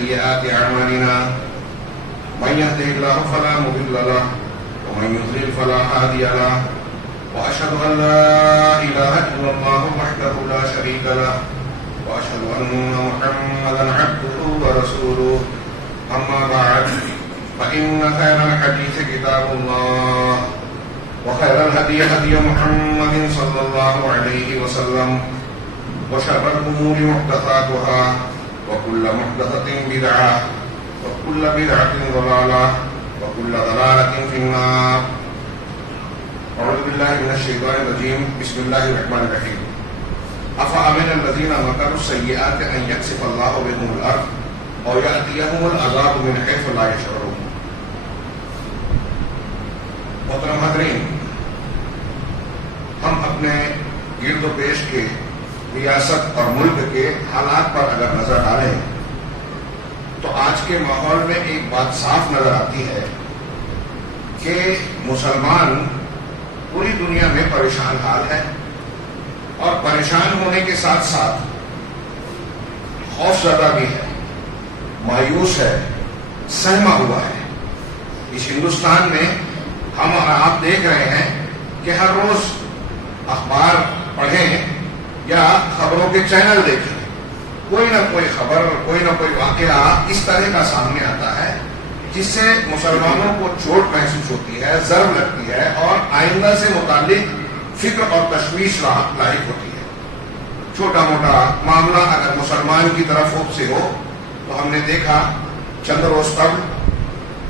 سيئات أعمالنا من يهده الله فلا مضل له ومن يضلل فلا هادي له وأشهد أن لا إله إلا الله وحده لا شريك له وأشهد أن محمدا عبده ورسوله أما بعد فإن خير الحديث كتاب الله وخير الهدي هدي محمد صلى الله عليه وسلم وشر الأمور محدثاتها وكل محدثة بدعة وكل بدعة ضلالة وكل ضلالة في النار. أعوذ بالله من الشيطان الرجيم. بسم الله الرحمن الرحيم. أفأمن الذين مكروا السيئات أن يخسف الله بهم الأرض أو يأتيهم العذاب من حيث لا يشعرون. محترم حاضرین، ہم اپنے گرد و پیش کے ریاست اور ملک کے حالات پر اگر نظر ڈالیں تو آج کے ماحول میں ایک بات صاف نظر آتی ہے کہ مسلمان پوری دنیا میں پریشان حال ہے، اور پریشان ہونے کے ساتھ ساتھ خوف زدہ بھی ہے، مایوس ہے، سہما ہوا ہے۔ اس ہندوستان میں ہم اور آپ دیکھ رہے ہیں کہ ہر روز اخبار پڑھیں یا خبروں کے چینل دیکھیں، کوئی نہ کوئی خبر، کوئی نہ کوئی واقعہ اس طرح کا سامنے آتا ہے جس سے مسلمانوں کو چوٹ محسوس ہوتی ہے، ضرب لگتی ہے، اور آئندہ سے متعلق فکر اور تشویش لاحق ہوتی ہے۔ چھوٹا موٹا معاملہ اگر مسلمان کی طرف سے ہو تو ہم نے دیکھا چند روز قبل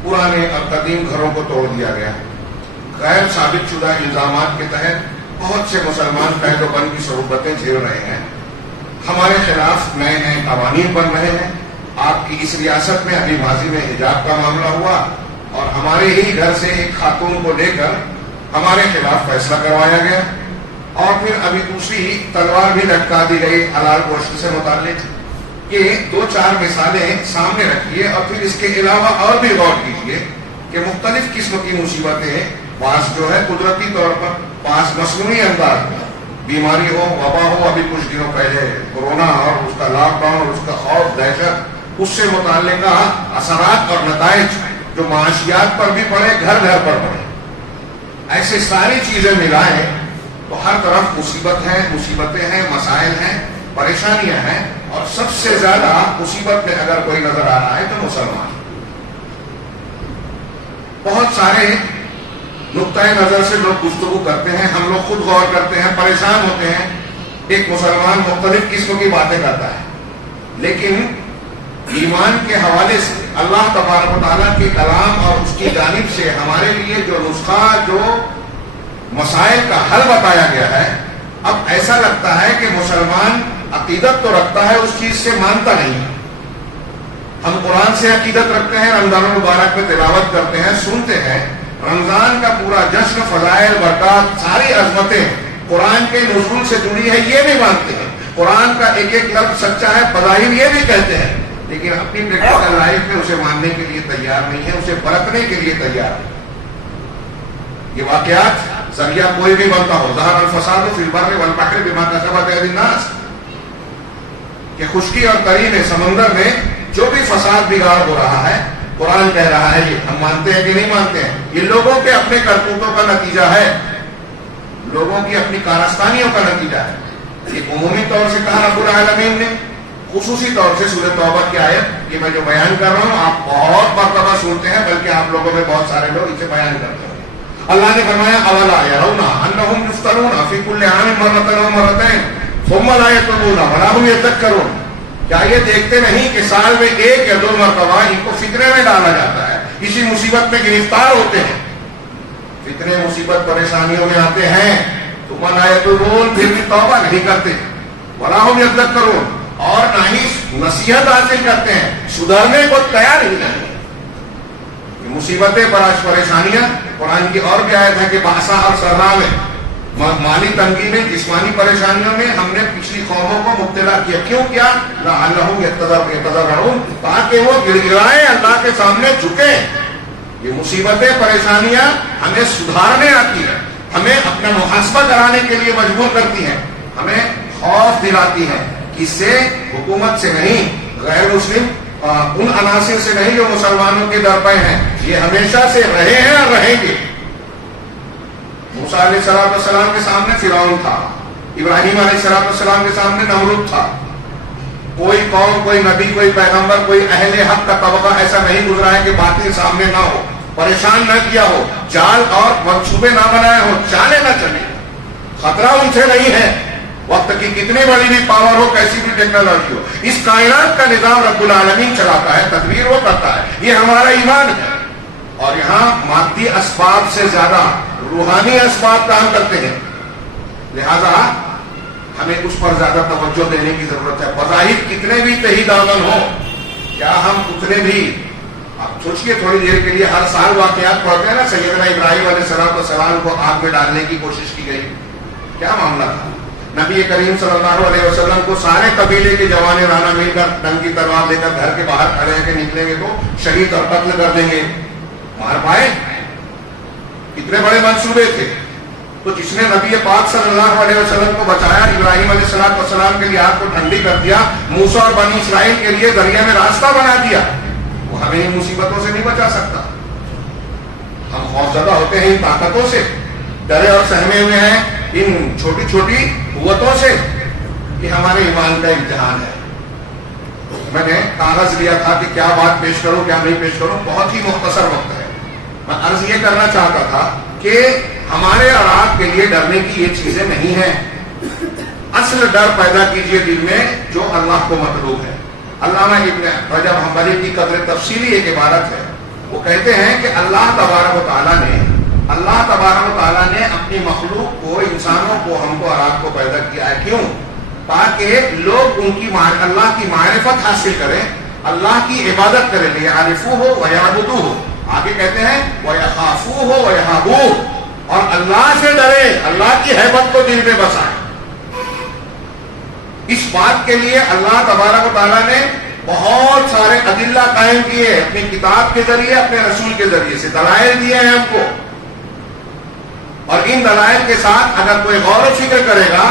پرانے اور قدیم گھروں کو توڑ دیا گیا، غیر ثابت شدہ الزامات کے تحت بہت سے مسلمان قید و بند کی صعوبتیں جھیل رہے ہیں، ہمارے خلاف نئے نئے قوانین بن رہے ہیں۔ آپ کی اس ریاست میں ابھی ماضی میں حجاب کا معاملہ ہوا اور ہمارے ہی گھر سے ایک خاتون کو لے کر ہمارے خلاف فیصلہ کروایا گیا، اور پھر ابھی دوسری تلوار بھی لٹکا دی گئی حلال گوشت سے متعلق۔ یہ دو چار مثالیں سامنے رکھیے اور پھر اس کے علاوہ اور بھی غور کیجیے کہ مختلف قسم کی مصیبتیں، بعض جو ہے قدرتی طور پر، بعض مصنوعی انداز میں، بیماری ہو، وبا ہو، ابھی کچھ دنوں پہلے کورونا اور اس کا لاک ڈاؤن اور اس کا خوف، دہشت، اس سے متعلقہ اثرات اور نتائج جو معاشیات پر بھی پڑے، گھر گھر پر پڑے، ایسے ساری چیزیں ملائیں تو ہر طرف مصیبت ہے، مصیبتیں ہیں، مسائل ہیں، پریشانیاں ہیں، اور سب سے زیادہ مصیبت میں اگر کوئی نظر آ رہا ہے تو مسلمان۔ بہت سارے نقطۂ نظر سے لوگ گفتگو کرتے ہیں، ہم لوگ خود غور کرتے ہیں، پریشان ہوتے ہیں۔ ایک مسلمان مختلف قسم کی باتیں کرتا ہے، لیکن ایمان کے حوالے سے اللہ تبارک و تعالیٰ کے کلام اور اس کی جانب سے ہمارے لیے جو نسخہ، جو مسائل کا حل بتایا گیا ہے، اب ایسا لگتا ہے کہ مسلمان عقیدت تو رکھتا ہے، اس چیز سے مانتا نہیں۔ ہم قرآن سے عقیدت رکھتے ہیں، رمضان المبارک میں تلاوت کرتے ہیں، سنتے ہیں، رمضان کا پورا جشن، فضائل، برکات، ساری عظمتیں قرآن کے نزول سے جڑی ہے، یہ بھی مانتے ہیں۔ قرآن کا ایک ایک لفظ سچا ہے، بظاہر یہ بھی کہتے ہیں، لیکن اپنی پریکٹیکل لائف میں اسے ماننے کے لیے تیار نہیں ہے، اسے برتنے کے لیے تیار نہیں۔ یہ واقعات ذریعہ کوئی بھی بنتا ہو، ظہر الفساد فی البر والبحر بما کسبت ایدی الناس، کہ خشکی اور تری میں، سمندر میں جو بھی فساد بگاڑ ہو رہا ہے، قرآن کہہ رہا ہے، یہ ہم مانتے ہیں کہ نہیں مانتے ہیں؟ یہ لوگوں کے اپنے کرتوتوں کا نتیجہ ہے، لوگوں کی اپنی کارستانیوں کا نتیجہ ہے۔ یہ عمومی طور سے کہا رب العالمین نے، خصوصی طور سے سورہ توبہ کی آیت، یہ میں جو بیان کر رہا ہوں آپ بہت مرتبہ سنتے ہیں، بلکہ آپ لوگوں میں بہت سارے لوگ اسے بیان کرتے ہیں۔ اللہ نے فرمایا اولا یرون انہم یفتنون فی کل عام مرۃ او مرتین ثم لا یتوبون ولا هم یذکرون، کیا یہ دیکھتے نہیں کہ سال میں ایک یا دو مرتبہ ان کو فتنے میں ڈالا جاتا ہے، اسی مصیبت میں گرفتار ہوتے ہیں، فتنے مصیبت پریشانیوں میں آتے ہیں، ثم لا یتوبون، پھر بھی توبہ نہیں کرتے، ولا هم یذکرون، اور نہ ہی نصیحت حاصل کرتے ہیں، سدھرنے کو تیار ہی نہیں۔ مصیبتیں، پریشانیاں، قرآن کی اور بھی آیت ہے کہ باسا اور سرا میں، مالی تنگی میں، جسمانی پریشانیوں میں ہم نے پچھلی قوموں کو مبتلا کیا۔ کیوں کیا؟ لعلہم یتضرعون، تاکہ وہ گڑ گڑائیں، اللہ کے سامنے جھکیں۔ یہ مصیبتیں، پریشانیاں ہمیں سدھارنے آتی ہیں، ہمیں اپنا محاسبہ کرانے کے لیے مجبور کرتی ہیں، ہمیں خوف دلاتی ہیں، کس سے؟ حکومت سے نہیں، غیر مسلم ان عناصر سے نہیں جو مسلمانوں کے درپے ہیں، یہ ہمیشہ سے رہے ہیں اور رہیں گے۔ موسیٰ علیہ السلام کے سامنے فرعون تھا، ابراہیم علیہ السلام کے سامنے نمرود تھا۔ کوئی قوم، کوئی نبی، کوئی پیغمبر، کوئی اہل حق کا طبقہ ایسا نہیں گزرا ہے کہ باطل سامنے نہ ہو، پریشان نہ کیا ہو، جال اور منصوبے نہ بنائے ہو، چالے نہ چلے۔ خطرہ ان سے نہیں ہے، وقت کی کتنی بڑی بھی پاور ہو، کیسی بھی ٹیکنالوجی ہو، اس کائنات کا نظام رب العالمین چلاتا ہے، تدبیر وہ کرتا ہے، یہ ہمارا ایمان ہے۔ اور یہاں مادی اسباب سے زیادہ روحانی اسباب کام کرتے ہیں، لہذا ہمیں اس پر زیادہ توجہ دینے کی ضرورت ہے۔ بظاہر کتنے بھی تہی دامن ہو، کیا ہم اتنے بھی، آپ سوچئے تھوڑی دیر کے لیے، ہر سال واقعات پڑھتے ہیں نا، سیدنا ابراہیم علیہ السلام کو آگ میں ڈالنے کی کوشش کی گئی، کیا معاملہ تھا؟ نبی کریم صلی اللہ علیہ وسلم کو سارے قبیلے کے جوان رانا مل کر ڈنگ کی تلوار لے کر گھر کے باہر کھڑے ہیں کہ نکلیں گے تو شہید اور قتل کر دیں گے، مار پائے، اتنے بڑے منصوبے تھے۔ تو جس نے نبی پاک صلی اللہ علیہ وسلم کو بچایا، ابراہیم علیہ السلام کے لیے آگ کو ٹھنڈی کر دیا، موسیٰ اور بنی اسرائیل کے لیے دریا میں راستہ بنا دیا، وہ ہمیں ان مصیبتوں سے نہیں بچا سکتا۔ ہم خوفزدہ ہوتے ہیں ان طاقتوں سے، ڈرے اور سہمے ہوئے ہیں ان چھوٹی چھوٹی قوتوں سے۔ یہ ہمارے ایمان کا امتحان ہے۔ میں نے کاغذ لیا تھا کہ کیا بات پیش کروں، کیا نہیں پیش کروں، بہت ہی مختصر وقت ہے۔ میں عرض یہ کرنا چاہتا تھا کہ ہمارے اور آپ کے لیے ڈرنے کی یہ چیزیں نہیں ہیں۔ اصل ڈر پیدا کیجئے دل میں جو اللہ کو مطلوب ہے۔ علامہ ابن رجب حنبلی کی قدر تفصیلی ایک عبارت ہے، وہ کہتے ہیں کہ اللہ تبارک و تعالیٰ نے اپنی مخلوق کو، انسانوں کو، ہم کو اور آپ کو پیدا کیا ہے، کیوں؟ تاکہ لوگ ان کی اللہ کی معرفت حاصل کریں، اللہ کی عبادت کریں، لِيَعْرِفُوهُ وَيَعْبُدُوهُ۔ آگے کہتے ہیں وَيَخَافُوهُ وَيَهَابُوهُ، اور اللہ سے ڈرے، اللہ کی ہیبت کو دل میں بسائیں۔ اس بات کے لیے اللہ تبارک و تعالیٰ نے بہت سارے ادلہ قائم کیے، اپنی کتاب کے ذریعے، اپنے رسول کے ذریعے سے دلائل دیے ہیں ہم کو، اور ان دلائل کے ساتھ اگر کوئی غور و فکر کرے گا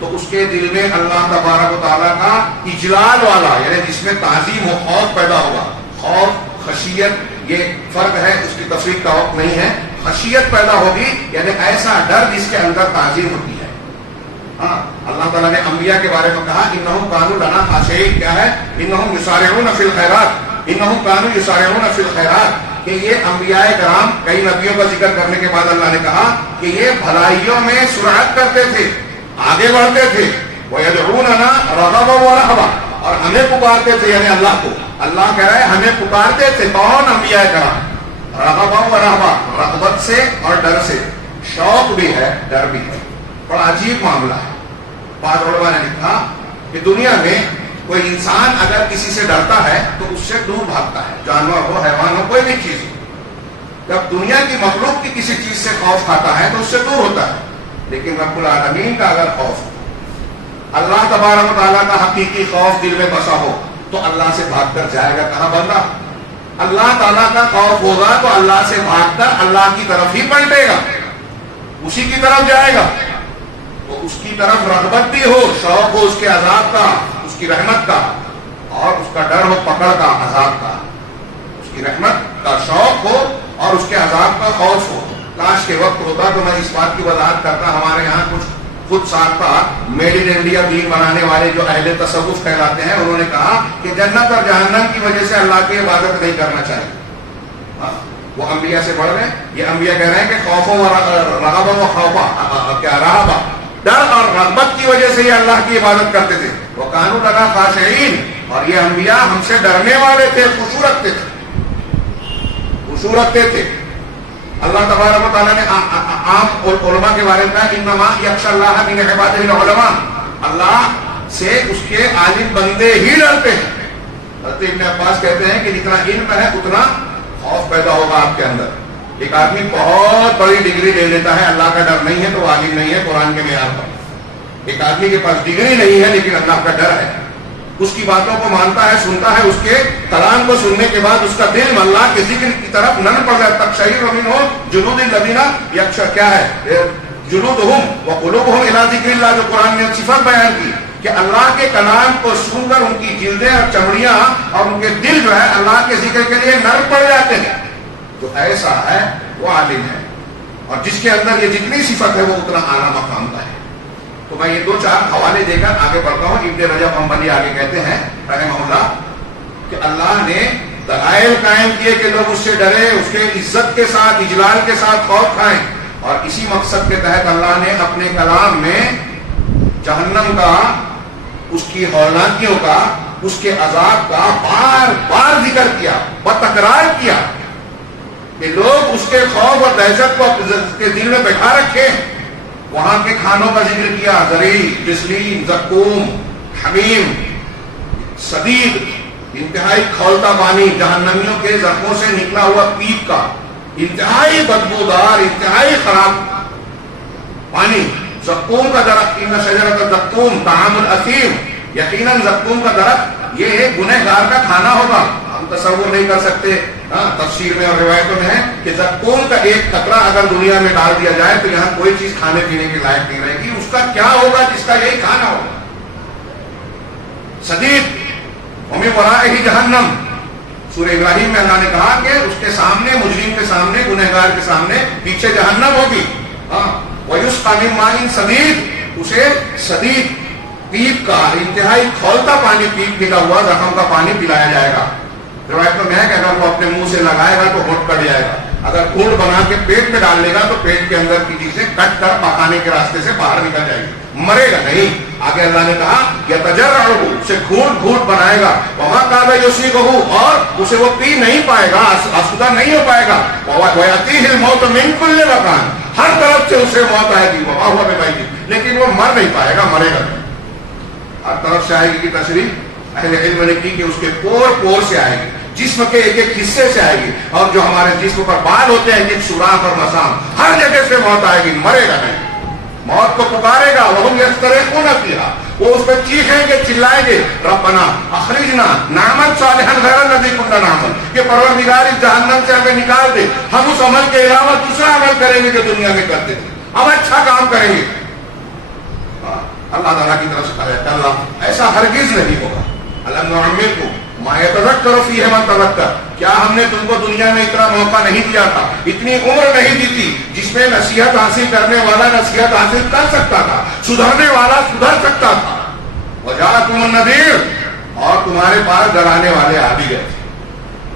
تو اس کے دل میں اللہ تبارک و تعالیٰ کا اجلال والا، یعنی جس میں تعظیم و خوف پیدا ہوگا۔ خوف، خشیت، یہ فرق ہے، اس کی تفصیل کا وقت نہیں ہے۔ خشیت پیدا ہوگی یعنی ایسا ڈر جس کے اندر تعظیم ہوتی ہے۔ ہاں، اللہ تعالیٰ نے انبیاء کے بارے میں کہا انہم کانوا لنا خاشعین، کیا ہے؟ انہم یسارعون فی الخیرات، انہم کانوا یسارعون فی الخیرات، کہ یہ انبیاء کرام، کئی نبیوں کا ذکر کرنے کے بعد اللہ نے کہا کہ یہ بھلائیوں میں سرعت کرتے تھے، آگے بڑھتے تھے، وَيَدْعُونَنَا رَغَبًا وَرَهْبًا، اور ہمیں پکارتے تھے، یعنی اللہ کو۔ اللہ کہہ رہا ہے ہمیں پکارتے تھے، کون؟ انبیاء کرام، رَغَبًا وَرَهْبًا، رغبت سے اور ڈر سے۔ شوق بھی ہے، ڈر بھی ہے، بڑا عجیب معاملہ ہے۔ بعض علماء نے لکھا کہ دنیا میں کوئی انسان اگر کسی سے ڈرتا ہے تو اس سے دور بھاگتا ہے، جانور ہو، حیوان ہو، کوئی بھی چیز ہو۔ جب دنیا کی مخلوق کی کسی چیز سے خوف کھاتا ہے تو اس سے دور ہوتا ہے، لیکن رب العالمین کا اگر خوف ہو، اللہ تبارک و تعالیٰ کا حقیقی خوف دل میں بسا ہو تو اللہ سے بھاگ کر جائے گا کہاں بندہ؟ اللہ تعالیٰ کا خوف ہوگا تو اللہ سے بھاگ کر اللہ کی طرف ہی پلٹے گا، اسی کی طرف جائے گا۔ تو اس کی طرف رغبت بھی ہو، شوق ہو اس کے عذاب کا، اس کی رحمت کا، اور اس کا ڈر ہو پکڑ کا، عذاب کا۔ اس کی رحمت کا شوق ہو اور اس کے عذاب کا خوف ہو۔ کاش کے وقت ہوتا تو میں اس بات کی وضاحت کرتا۔ ہمارے یہاں کچھ خود ساختہ میڈ ان انڈیا دین بنانے والے جو اہل تصوف کہلاتے ہیں، انہوں نے کہا کہ جنت اور جہنم کی وجہ سے اللہ کی عبادت نہیں کرنا چاہیے۔ وہ انبیاء سے پڑھ رہے ہیں، یہ انبیاء کہہ رہے ہیں کہ خوف و رغبہ و خوفا، کیا رہبہ، ڈر اور رغبت کی وجہ سے یہ اللہ کی عبادت کرتے تھے۔ وہ کانوا لنا خاشعین، اور یہ انبیاء ہم سے ڈرنے والے تھے، خشوع رکھتے تھے۔ اللہ تبارک و تعالیٰ نے عام علماء کے بارے میں کہا انما یخشی اللہ من عبادہ العلماء، اللہ سے اس کے عالم بندے ہی ڈرتے ہیں۔ حضرت ابن عباس کہتے ہیں کہ جتنا علم ہے اتنا خوف پیدا ہوگا آپ کے اندر۔ ایک آدمی بہت بڑی ڈگری لے لیتا ہے، اللہ کا ڈر نہیں ہے تو عالم نہیں ہے قرآن کے معیار پر۔ ایک آدمی کے پاس ڈگری نہیں ہے لیکن اللہ کا ڈر ہے، اس کی باتوں کو مانتا ہے، سنتا ہے، اس کے کلام کو سننے کے بعد اس کا دل اللہ کے ذکر کی طرف نن پڑ جاتا ہے۔ تقشعر منہ جلود الذین کیا ہے؟ جلودہم وقلوبہم الی ذکر اللہ، جو قرآن نے صفت بیان کی کہ اللہ کے کلام کو سن کر ان کی جلدیں اور چمڑیاں اور ان کے دل جو ہے اللہ کے ذکر کے لیے نرم پڑ جاتے ہیں. جو ایسا ہے وہ عالم ہے، اور جس کے اندر یہ جتنی صفت ہے وہ اتنا اعلیٰ مقام کا ہے. تو میں یہ 2-4 حوالے دے کر آگے بڑھتا ہوں. ابن رجب حنبلی آگے کہتے ہیں رحمہ اللہ کہ اللہ نے دلائل قائم کیے کہ لوگ اس سے ڈرے، اس کے عزت کے ساتھ اجلال کے ساتھ خوف کھائیں، اور اسی مقصد کے تحت اللہ نے اپنے کلام میں جہنم کا، اس کی ہولناکیوں کا، اس کے عذاب کا بار بار ذکر کیا، بتکرار کیا کہ لوگ اس کے خوف اور دہشت کو کے دل میں بیٹھا رکھے. وہاں کے کھانوں کا ذکر کیا، ذریع، جسلین، زقوم، حمیم، سدید، انتہائی کھولتا پانی، جہنمیوں کے زخموں سے نکلا ہوا پیپ کا انتہائی بدبودار، انتہائی خراب پانی. زقوم کا درخت، ان شجرۃ الزقوم طعام الاثیم، یقیناً زقوم کا درخت یہ ایک گنہگار کا کھانا ہوگا. ہم تصور نہیں کر سکتے. تفسیر میں اور روایتوں میں ہے کہ زقوم کا ایک قطرہ اگر دنیا میں ڈال دیا جائے تو یہاں کوئی چیز کھانے پینے کے لائق نہیں رہے گی. اس کا کیا ہوگا جس کا یہی کھانا ہوگا. سدید ومن ورائہ جہنم، سورہ ابراہیم میں اللہ نے کہا کہ اس کے سامنے، مجرم کے سامنے، گنہگار کے سامنے پیچھے جہنم ہوگی. وَيُسْقَىٰ مِن مَّاءٍ صَدِيدٍ، اسے سدید پیپ کا انتہائی کھولتا پانی، پیپ ملا ہوا زخم کا پانی پلایا جائے گا. روایتوں میں ہے کہ اگر وہ اپنے منہ سے لگائے گا تو ہونٹ کٹ جائے گا، اگر گھونٹ بنا کے پیٹ میں ڈال لے گا تو پیٹ کے اندر کی چیزیں کٹ کر پکانے کے راستے سے باہر نکل جائے گی، مرے گا نہیں. آگے اللہ نے کہا یتجرعہ، اسے گھونٹ گھونٹ بنائے گا. وما کان یصیغہ، اور اسے وہ پی نہیں پائے گا، آسودہ نہیں ہو پائے گا. ویأتیہ الموت من کل مکان، ہر طرف سے اسے موت آئے گی. وما ہوا بمیت، لیکن وہ مر نہیں پائے گا، مرے گا. ہر طرف سے آئے گی کی تشریح اہل علم نے کی کہ اس کے پور پور سے آئے گی، جسم کے ایک ایک حصے سے آئے گی. اور جو ہمارے جسم پر بال ہوتے ہیں، ایک سوراخ اور مسام، ہر جگہ سے موت آئے گی، مرے گا نہیں. موت کو پکارے گا. وہم یستریخون فیہا، وہ اس پہ چیخیں گے، چلائیں گے، ربنا اخرجنا نعمل صالحا غیر الذی کنا نعمل، کہ پروردگار اس جہنم سے ہمیں نکال دے، ہم اس عمل کے علاوہ دوسرا عمل کریں گے جو دنیا میں کرتے تھے، ہم اچھا کام کریں گے. اللہ تعالیٰ کی طرف سے کہا جاتا ہے اللہ ایسا ہرگز نہیں ہوگا. الم نعمرکم ما یتذکر فیہ من تذکر، کیا ہم نے تم کو دنیا میں اتنا موقع نہیں دیا تھا، اتنی عمر نہیں دی تھی جس میں نصیحت حاصل کرنے والا نصیحت حاصل کر سکتا تھا، سدھرنے والا سدھر سکتا تھا. وجاءکم النذیر، اور تمہارے پاس ڈرانے والے آ بھی گئے تھے.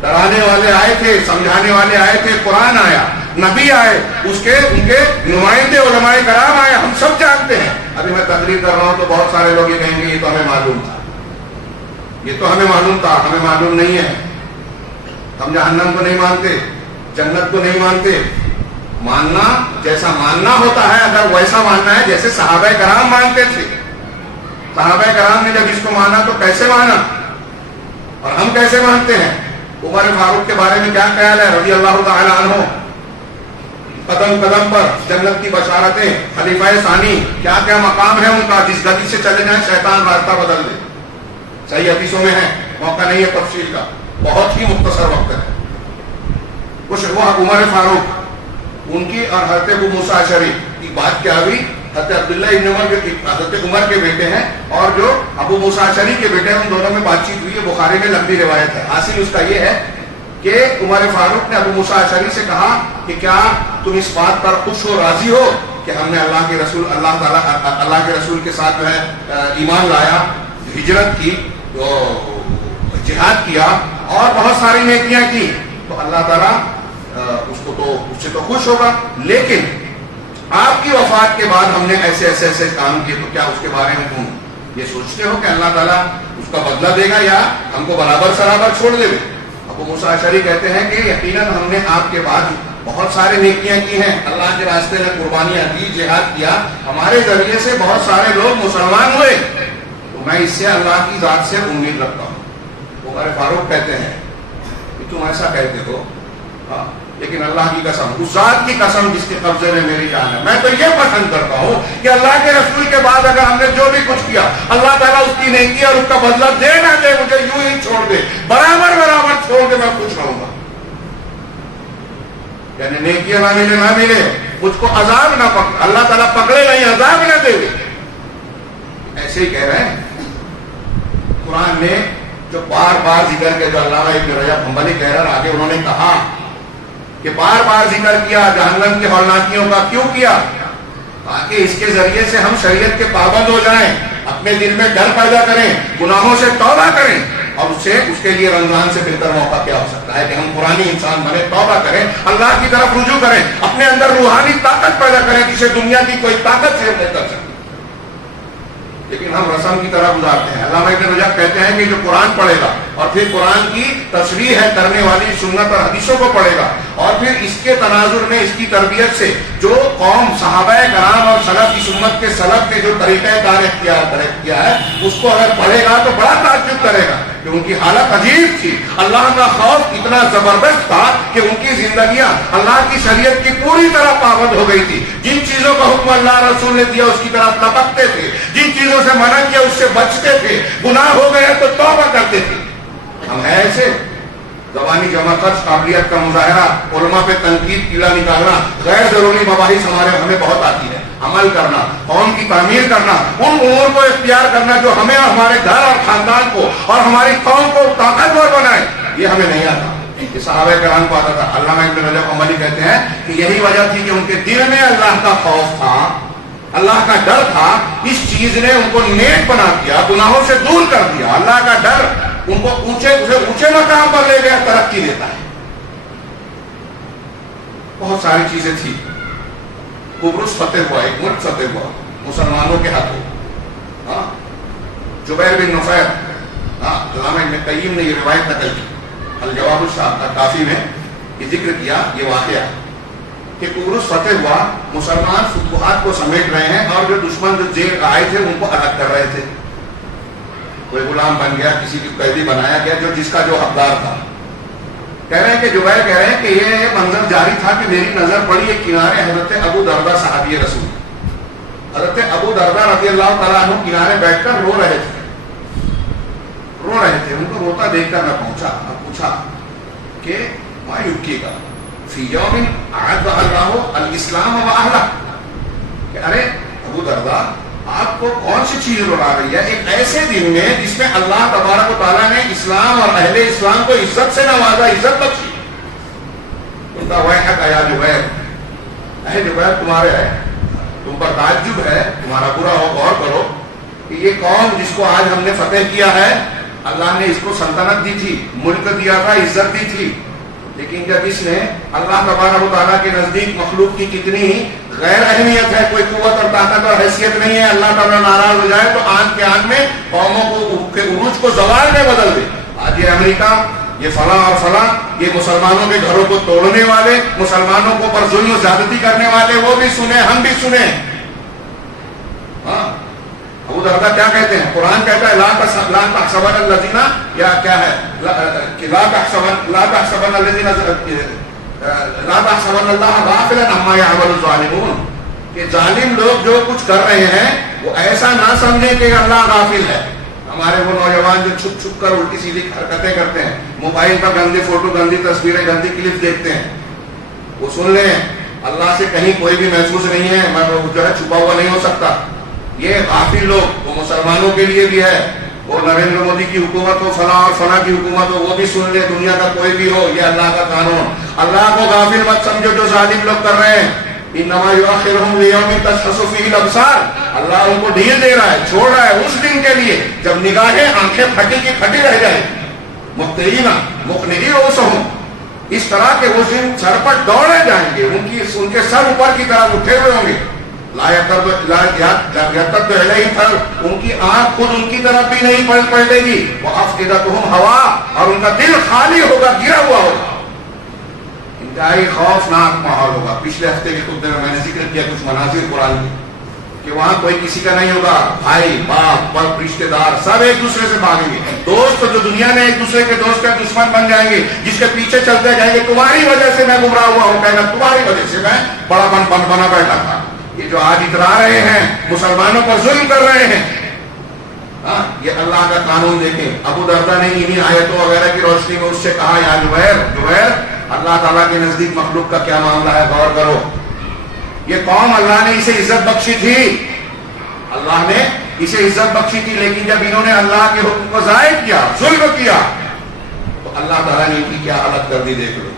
ڈرانے والے آئے تھے، سمجھانے والے آئے تھے، قرآن آیا، نبی آئے، اس کے ان کے نمائندے علماء کرام آئے. ہم سب جانتے ہیں. ابھی میں تقریر کر رہا ہوں تو بہت سارے لوگ یہ کہیں گے یہ تو ہمیں معلوم تھا، یہ تو ہمیں معلوم تھا، ہمیں معلوم نہیں ہے. ہم جہنم کو نہیں مانتے، جنت کو نہیں مانتے. ماننا جیسا ماننا ہوتا ہے، اگر ویسا ماننا ہے جیسے صحابہ کرام مانتے تھے. صحابہ کرام نے جب اس کو مانا تو کیسے مانا، اور ہم کیسے مانتے ہیں. عمر فاروق کے بارے میں کیا خیال ہے رضی اللہ تعالی عنہ، قدم قدم پر جنت کی بشارتیں، خلیفہ ثانی، کیا کیا مقام ہے ان کا، جس گتی سے چلے جائیں شیطان راستہ بدل دے. صحیح حدیثوں میں ہے، موقع نہیں ہے تفصیل کا، بہت ہی مختصر وقت ہے. کچھ وہ عمر فاروق، ان کی اور حضرت ابو موسیٰ اشعری کی بات کیا ہوئی. حضرت عبداللہ ابن عمر کے، حضرت عمر کے بیٹے ہیں اور جو ابو موسیٰ اشعری کے بیٹے ہیں، ان دونوں میں بات چیت ہوئی ہے. بخاری میں لمبی روایت ہے. حاصل اس کا یہ ہے کہ عمر فاروق نے ابو موسیٰ اشعری سے کہا کہ کیا تم اس بات پر خوش ہو، راضی ہو کہ ہم نے اللہ کے رسول، اللہ کے رسول کے ساتھ جو ہے ایمان لایا، ہجرت کی، جہاد کیا اور بہت ساری نیکیاں کی، تو اللہ تعالیٰ اس سے تو خوش ہوگا. لیکن آپ کی وفات کے بعد ہم نے ایسے ایسے ایسے کام کیے، تو کیا اس کے بارے میں تم یہ سوچتے ہو کہ اللہ تعالیٰ اس کا بدلہ دے گا یا ہم کو برابر سرابر چھوڑ دے گا. ابو موسیٰ اشعری کہتے ہیں کہ یقیناً ہم نے آپ کے بعد بہت سارے نیکیاں کی ہیں، اللہ کے راستے میں قربانیاں دی، جہاد کیا، ہمارے ذریعے سے بہت سارے لوگ مسلمان ہوئے، تو میں اس سے اللہ کی ذات سے امید رکھتا ہوں. عمر فاروق کہتے ہیں کہ تم ایسا کہتے ہو، لیکن اللہ کی قسم، اس ذات کی قسم جس کے قبضے میں میری جان ہے، میں تو یہ پسند کرتا ہوں کہ اللہ کے رسول کے بعد اگر ہم نے جو بھی کچھ کیا، اللہ تعالیٰ اس کی نیکی اور اس کا بدلہ دے نہ دے، مجھے یوں ہی چھوڑ دے، برابر برابر چھوڑ دے، میں خوش رہوں گا. یعنی نیکیاں نہ ملے، مجھ کو عذاب نہ پکڑے، اللہ تعالیٰ پکڑے نہیں، عذاب نہ دے. ایسے ہی کہہ رہے ہیں قرآن نے جو بار بار ذکر کیا، جو علامہ ابن رجب حنبلی کہہ رہے ہیں، آگے انہوں نے کہا کہ بار بار ذکر کیا جہنم کے ہولناکیوں کا، کیوں کیا؟ تاکہ اس کے ذریعے سے ہم شریعت کے پابند ہو جائیں، اپنے دل میں ڈر پیدا کریں، گناہوں سے توبہ کریں، اور اس کے لیے رمضان سے بہتر موقع کیا ہو سکتا ہے کہ ہم قرآنی انسان بنے، توبہ کریں، اللہ کی طرف رجوع کریں، اپنے اندر روحانی طاقت پیدا کریں جسے دنیا کی کوئی طاقت سے نہیں کر سکتی۔ لیکن ہم رسم کی طرح گزارتے ہیں۔ علامہ ابن رجب کہتے ہیں کہ جو قرآن پڑھے گا اور پھر قرآن کی تصریح ہے کرنے والی سنت اور حدیثوں کو پڑھے گا، اور پھر اس کے تناظر میں اس کی تربیت سے جو قوم صحابہ کرام اور سلف کی سنت کے سلف نے جو طریقہ کار اختیار کیا ہے، اس کو اگر پڑھے گا تو بڑا تعجب کرے گا کہ ان کی حالت عجیب تھی۔ اللہ کا خوف اتنا زبردست تھا کہ ان کی زندگیاں اللہ کی شریعت کی پوری طرح پابند ہو گئی تھی۔ جن چیزوں کا حکم اللہ رسول نے دیا اس کی طرف لپکتے تھے، جن چیزوں سے منع کیا اس سے بچتے تھے، گناہ ہو گئے تو توبہ کرتے تھے۔ ہم ہیں ایسے؟ زبانی جمع خرچ، قابلیت کا مظاہرہ، علماء پہ تنقید، کیلا نکالنا، غیر ضروری مباحث ہمیں بہت آتی ہے، عمل کرنا، قوم کی تعمیر کرنا، ان امور کو اختیار کرنا جو ہمیں اور ہمارے گھر اور خاندان کو اور ہماری قوم کو طاقتور بنائے، یہ ہمیں نہیں آتا۔ یہ صحابہ کرام کو آتا تھا۔ علامہ ابن رجب حنبلی کہتے ہیں کہ یہی وجہ تھی کہ ان کے دل میں اللہ کا خوف تھا، اللہ کا ڈر تھا۔ اس چیز نے ان کو نیک بنا دیا، گناہوں سے دور کر دیا۔ اللہ کا ڈر ان کو اونچے مقام پر لے گیا، ترقی دیتا ہے۔ بہت ساری چیزیں تھی۔ قبرص فتح ہوا، ایک ملک فتح ہوا مسلمانوں کے ہاتھوں۔ جبیر بن نفیر، علامہ ابن قیم نے یہ روایت نقل کی، الجواب الکافی میں یہ ذکر کیا یہ واقعہ کہ قبرص فتح ہوا، مسلمان فتوحات کو سمیٹ رہے ہیں اور جو دشمن جو جیل آئے تھے ان کو الگ کر رہے تھے۔ کوئی غلام بن گیا، کسی کی قیدی بنایا گیا جو جس کا جو حقدار تھا۔ کہہ رہے ہیں کہ جبیر کہہ رہے ہیں کہ یہ منظر جاری تھا کہ میری نظر پڑی ایک کنارے حضرت ابو دردہ صحابی رسول، حضرت ابو دردہ رضی اللہ تعالیٰ عنہ کنارے بیٹھ کر رو رہے تھے۔ ان کو روتا دیکھ کر میں پوچھا کہ ما یبکیکا فی یوم اعد اللہ الاسلام و اہلہ، کہ ارے ابو دردہ آپ کو کون سی چیز رلا رہی ہے ایک ایسے دن میں جس میں اللہ تبارک و تعالیٰ نے اسلام اور اہل اسلام کو عزت سے نوازا، عزت بخشی۔ ویحک یا جبیر، اے جبیر تمہارے ہے، تم پر تعجب ہے، تمہارا برا ہو، غور کرو کہ یہ قوم جس کو آج ہم نے فتح کیا ہے، اللہ نے اس کو سلطنت دی تھی، ملک دیا تھا، عزت دی تھی، لیکن جب اس نے اللہ تبارک و تعالیٰ کے نزدیک مخلوق کی کتنی غیر اہمیت ہے، کوئی قوت اور طاقت اور حیثیت نہیں ہے، اللہ تعالیٰ ناراض ہو جائے تو آن کے آن میں قوموں کو کے عروج کو زوال میں بدل دے۔ آج یہ امریکہ، یہ فلاں اور فلاں، یہ مسلمانوں کے گھروں کو توڑنے والے، مسلمانوں کو پر ظلم و زیادتی کرنے والے، وہ بھی سنیں، ہم بھی سنیں۔ ابو دردہ کیا کہتے ہیں؟ قرآن کہتا ہے لا تحسبن الذین، یا کیا ہے کہ لا تحسبن الذین لا تحسبن اللہ غافلا عما یعمل الظالمون، کہ ظالم لوگ جو کچھ کر رہے ہیں وہ ایسا نہ سمجھیں کہ اللہ غافل ہے۔ ہمارے وہ نوجوان جو چھپ چھپ کر الٹی سیدھی حرکتیں کرتے ہیں، موبائل پر گندی فوٹو، گندی تصویریں، گندی کلپ دیکھتے ہیں، وہ سن لیں اللہ سے کہیں کوئی بھی محسوس نہیں ہے، میں جو ہے چھپا ہوا نہیں ہو سکتا۔ یہ غافل لوگ وہ مسلمانوں کے لیے بھی ہے، وہ نریندر مودی کی حکومت ہو، فلاں اور فلاں کی حکومت ہو، وہ بھی سن لے، دنیا کا کوئی بھی ہو، یہ اللہ کا قانون۔ اللہ کو غافل مت سمجھو جو ظالم لوگ کر رہے ہیں۔ انما یؤخرهم لیوم تشخص فیہ الابصار، اللہ ان کو ڈھیل دے رہا ہے، چھوڑ رہا ہے اس دن کے لیے جب نگاہیں آنکھیں پھٹی کی پھٹی رہ جائیں، مقتعین مقنعی رؤوسہم، اس طرح کے وہ دن سر پر دوڑے جائیں گے، ان کے سر اوپر کی طرف اٹھے ہوئے ہوں گے، لا یرتد الیہم طرف، ان کی آنکھ خود ان کی طرف بھی نہیں پلٹے گی، وافئدتہم ہوا، اور ان کا دل خالی ہوگا، گرا ہوا ہوگا، انتہائی خوفناک ماحول ہوگا۔ پچھلے ہفتے کے خطبے میں نے ذکر کیا کچھ مناظر قرآن کی کہ وہاں کوئی کسی کا نہیں ہوگا، بھائی باپ باپ رشتے دار سب ایک دوسرے سے بھاگیں گے، دوست جو دنیا میں ایک دوسرے کے دوست کا دشمن بن جائیں گے، جس کے پیچھے چلتے جائیں گے، تمہاری وجہ سے میں گمراہ ہوا ہوں، کہنا تمہاری وجہ سے میں بڑا بنا بیٹھا تھا۔ یہ جو آج اترا رہے ہیں، مسلمانوں پر ظلم کر رہے ہیں، یہ اللہ کا قانون دیکھیں۔ ابو دردہ نے انہی آیتوں وغیرہ کی روشنی میں اس سے کہا یا جبیر اللہ تعالیٰ کے نزدیک مخلوق کا کیا معاملہ ہے، غور کرو۔ یہ قوم اللہ نے اسے عزت بخشی تھی، اللہ نے اسے عزت بخشی تھی، لیکن جب انہوں نے اللہ کے حکم کو ضائع کیا، ظلم کیا، تو اللہ تعالیٰ نے ان کی کیا حالت کر دی دیکھ لو۔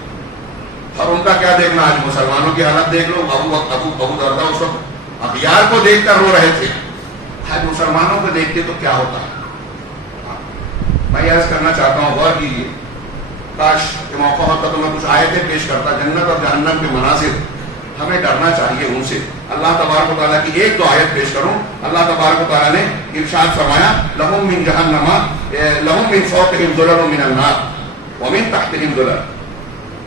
اور ان کا کیا دیکھنا، آج مسلمانوں کی حالت دیکھ لو۔ ابو دردہ اس وقت اخیار کو دیکھ کر رو رہے تھے، آج مسلمانوں کو دیکھتے تو کیا ہوتا ہے۔ میں عرض کرنا چاہتا ہوں، غور کیجیے، کاش کہ موقع ہوتا تو میں کچھ آیتیں پیش کرتا، جنت اور جہنم کے مناظر، ہمیں ڈرنا چاہیے ان سے۔ اللہ تبارک و تعالیٰ کی ایک دو آیت پیش کروں۔ اللہ تبارک و تعالیٰ نے ارشاد فرمایا، لہم من جہنم لہم من فوقہم ظلل من النار ومن تحتہم ظلل۔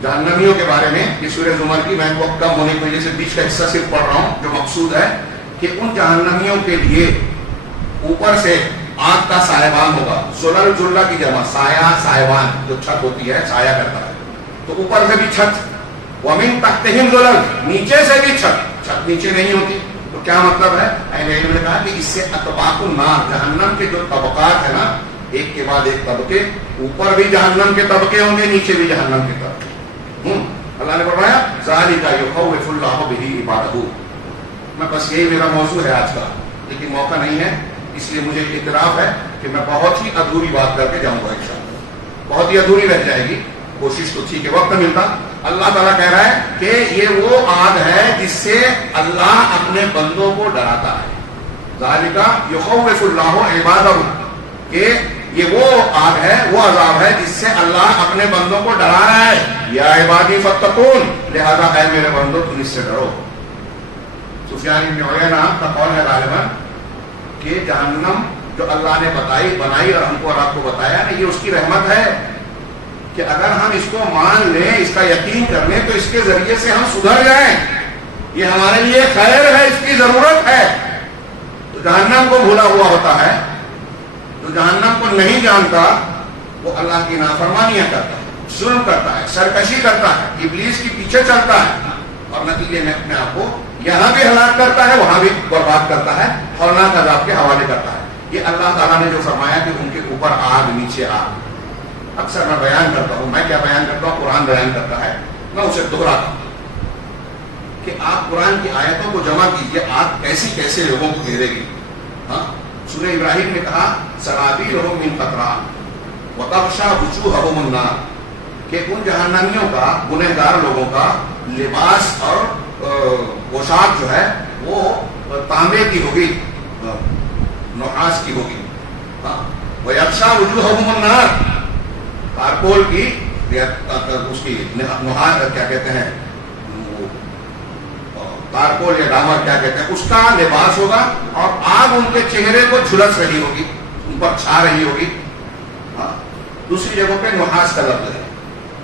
جہنمیوں کے بارے میں یہ سورہ زمر کی، میں وقت کم ہونے کی وجہ سے بیچ کا حصہ صرف پڑھ رہا ہوں۔ جو مقصود ہے کہ ان جہنمیوں کے لیے اوپر سے آگ کا سائبان ہوگا۔ ظلل ظلہ کی جمع، سایہ سائبان، جو چھت ہوتی ہے سایہ کرتا ہے، تو اوپر سے بھی چھت، ومن تحتہم ظلل، نیچے سے بھی چھت، چھت نیچے نہیں ہوتی۔ تو کیا مطلب ہے؟ اہل علم نے کہا کہ اس سے اطباق النار، جہنم کے جو طبقات ہیں نا، ایک کے بعد ایک طبقے، اوپر بھی جہنم کے طبقے ہوں گے، نیچے بھی جہنم کے طبقے۔ اللہ نے فرمایا ذالک یخوف اللہ بہ عبادہ۔ میں بس یہی میرا موضوع ہے آج کا، لیکن موقع نہیں ہے، اس لیے مجھے اعتراف ہے کہ میں بہت ہی ادھوری بات کر کے جاؤں گا انشاءاللہ، بہت ہی ادھوری رہ جائے گی، کوشش تو تھی کہ وقت ملتا۔ اللہ تعالیٰ کہہ رہا ہے کہ یہ وہ آگ ہے جس سے اللہ اپنے بندوں کو ڈراتا ہے۔ ذالک یخوف اللہ عبادہ، کہ یہ وہ آگ ہے، وہ عذاب ہے جس سے اللہ اپنے بندوں کو ڈرا رہا ہے۔ یا عبادی فاتقون، لہذا ہے میرے بندو تم اس سے ڈرو۔ سفیان بن عیینہ کا قول ہے غالباً کہ جہنم جو اللہ نے بنائی اور ہم کو اور آپ کو بتایا نا، یہ اس کی رحمت ہے کہ اگر ہم اس کو مان لیں، اس کا یقین کر لیں، تو اس کے ذریعے سے ہم سدھر جائیں، یہ ہمارے لیے خیر ہے، اس کی ضرورت ہے۔ تو جہنم کو بھولا ہوا ہوتا ہے، جو جہنم کو نہیں جانتا وہ اللہ کی نافرمانیاں کرتا ہے، ظلم کرتا ہے، سرکشی کرتا ہے، ابلیس کے پیچھے چلتا ہے، اور نتیجے میں اپنے آپ کو یہاں بھی ہلاک کرتا ہے، وہاں بھی برباد کرتا ہے، ہولناک عذاب کے حوالے کرتا ہے۔ یہ اللہ تعالیٰ نے جو فرمایا کہ ان کے اوپر آگ نیچے آگ، اکثر میں بیان کرتا ہوں، میں کیا بیان کرتا ہوں، قرآن بیان کرتا ہے، میں اسے دہراتا ہوں کہ آپ قرآن کی آیتوں کو جمع کیجئے، آگ کیسی کیسے لوگوں کو گھیرے گی۔ ہاں، سورہ ابراہیم نے کہا سرابیلہم من قطران وتغشی وجوہہم النار، کہ ان جہنمیوں کا، گنہگار لوگوں کا لباس اور پوشاک جو ہے وہ تانبے کی ہوگی، نحاس کی ہوگی۔ ویغشی وجوہہم النار، تارکول کی، اس کی نحاس کیا کہتے ہیں، تارکول یا ڈامر کیا کہتے ہیں، اس کا لباس ہوگا، اور آگ ان کے چہرے کو جھلس رہی ہوگی، ان پر چھا رہی ہوگی۔ دوسری جگہوں پہ نحاس کا لفظ ہے۔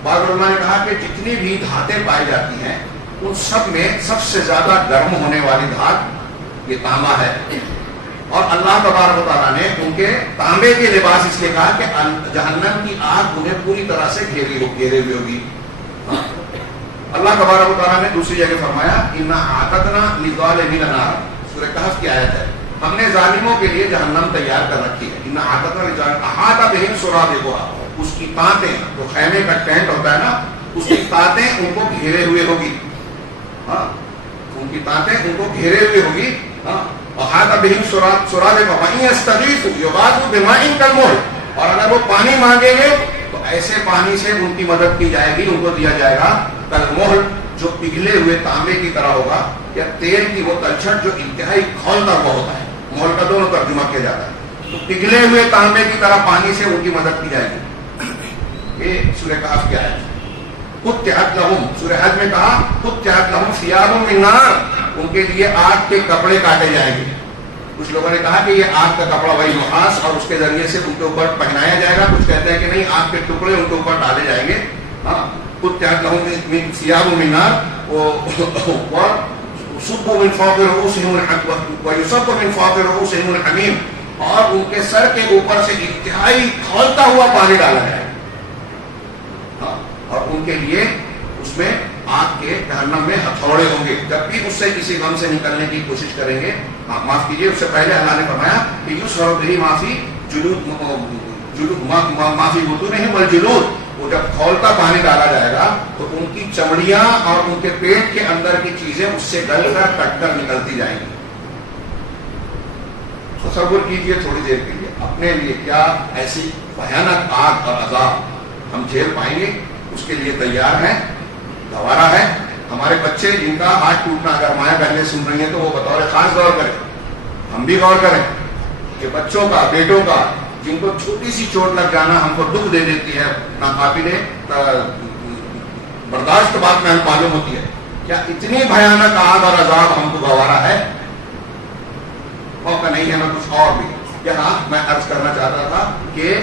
بعض علماء نے کہا کہ جتنی بھی دھاتیں پائی جاتی ہیں ان سب میں سب سے زیادہ گرم ہونے والی دھات یہ تانبا ہے، اور اللہ تبارک و تعالیٰ نے ان کے تانبے کے لباس اس لیے کہا کہ جہنم کی آگ انہیں پوری طرح سے گھیرے ہوئے ہوگی۔ اللہ تبارک و تعالیٰ نے دوسری جگہ فرمایا اِنَّا أَعْتَدْنَا لِلظَّالِمِينَ نَارًا، سورہ کہف کی آیت ہے، ہم نے ظالموں کے لیے جہنم تیار کر رکھی ہے۔ اِنَّا أَعْتَدْنَا لِلظَّالِمِينَ أَحَاطَ بِهِمْ سُرَادِقُهَا، اس کی تانتیں، جو خیمے کا ٹینٹ ہوتا ہے نا، اس کی تانتیں ان کو گھیرے ہوئے ہوگی۔ ہاں، ان کی تانتیں ان کو گھیرے ہوئے ہوگی۔ أَحَاطَ بِهِمْ سُرَادِقُهَا وَإِنْ يَسْتَغِيثُوا يُغَاثُوا بِمَاءٍ كَالْمُهْلِ، اور اگر وہ پانی مانگیں گے تو ایسے پانی سے ان کی مدد کی جائے گی، ان کو دیا جائے گا کالمہل، جو پگھلے ہوئے تانبے کی طرح ہوگا، یا تیل کی وہ تلچھٹ جو انتہائی کھولتا ہوا ہوتا ہے، مہل کا دونوں ترجمہ کیا جاتا ہے، تو پگھلے ہوئے تانبے کی طرح پانی سے ان کی مدد کی جائے گی۔ یہ سورہ کہف کی آیت ہے۔ قطعت لہم، سورہ حج میں کہا قطعت لہم ثیاب من نار، ان کے لیے آگ کے کپڑے کاٹے جائیں گے۔ کچھ لوگوں نے کہا کہ یہ آگ کا کپڑا وہی نحاس، اور اس کے ذریعے سے ان کے اوپر پہنایا جائے گا، کچھ کہتے ہیں کہ نہیں، آگ کے ٹکڑے ان کے اوپر ڈالے جائیں گے۔ قطعت لہم ثیاب من نار وصب من فوق رؤوسہم ویصب من فوق رؤوسہم الحمیم، اور ان کے سر کے اوپر سے انتہائی کھولتا ہوا پانی ڈالا جائے، اور ان کے لیے اس میں آگ کے جہنم میں ہتھوڑے ہوں گے جب بھی اس سے کسی غم سے نکلنے کی کوشش کریں گے۔ معاف کیجیے، اس سے پہلے اللہ نے فرمایا کہ یسحر بہ معافی معافی بطونہم والجلود، وہ جب کھولتا پانی ڈالا جائے گا تو ان کی چمڑیاں اور ان کے پیٹ کے اندر کی چیزیں اس سے گل کر کٹ کر نکلتی جائیں گی۔ تصور کیجئے تھوڑی دیر کے لیے اپنے لیے کیا ایسی بھیانک آگ اور عذاب ہم جھیل پائیں گے، اس کے لیے تیار ہیں، گوارا ہے؟ ہمارے بچے جن کا ہاتھ ٹوٹنا اگر مائیں بہنیں سن رہی ہیں تو وہ بطور خاص غور کریں، ہم بھی غور کریں کہ بچوں کا، بیٹوں کا، جن کو چھوٹی سی چوٹ لگ جانا ہم کو دکھ دے دیتی ہے، ناقابل برداشت بات میں معلوم ہوتی ہے، کیا اتنی بھیانک آگ اور عذاب ہم کو گوارا ہے؟ موقع نہیں ہے میں کچھ اور بھی یہاں میں عرض کرنا چاہتا تھا کہ